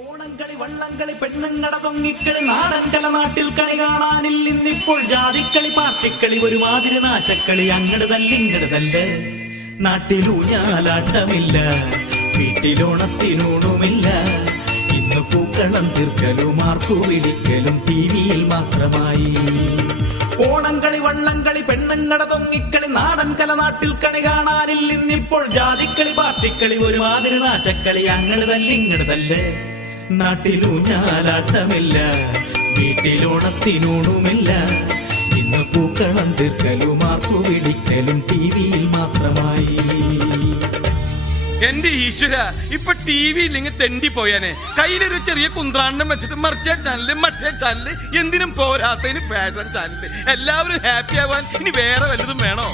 ഓണംകളി വള്ളംകളി പെണ്ണുങ്ങട തൊങ്ങിക്കളി നാടൻ കലനാട്ടിൽ കളി കാണാനിൽ ഇന്നിപ്പോൾ ജാതിക്കളി പാർട്ടിക്കളി ഒരുമാതിരി നാശക്കളി അങ്ങട് തല്ലിങ്ങട് തല്ല്. നാട്ടിലൂഞ്ഞാലാട്ടമില്ല, വീട്ടിലോണത്തിനൂണുമില്ല. ഇന്ന് പൂക്കളം തീർക്കലും ആർക്കു വിളിക്കലും ടിവിയിൽ മാത്രമായി. ഓണംകളി വള്ളംകളി പെണ്ണുങ്ങട തൊങ്ങിക്കളി നാടൻ കലനാട്ടിൽ കളി കാണാനിൽ ഇന്നിപ്പോൾ ജാതിക്കളി പാർട്ടിക്കളി ഒരുമാതിരി നാശക്കളി അങ്ങട് തല്ലിങ്ങട് തല്ല്. നാട്ടിലൂഞ്ഞാലാട്ടമില്ല, വീട്ടിലോണത്തിനൂണുമില്ല. ഇന്ന് പൂക്കളം തീർക്കലും ആർക്കു വിളിക്കലും ടിവിയിൽ മാത്രമായി. എന്റെ ഈശ്വര, ഇപ്പൊ ടി വി ഇല്ലെങ്കിൽ തെണ്ടി പോയാനെ. കയ്യിലൊരു ചെറിയ കുന്ത്രാണ്ടം വെച്ചിട്ട് മറിച്ച ചാനല് മറ്റേ ചാനല് എന്തിനും പോരാത്തതിന് ഫാഷൻ ചാനല്. എല്ലാവരും ഹാപ്പി ആവാൻ ഇനി വേറെ വല്ലതും വേണോ?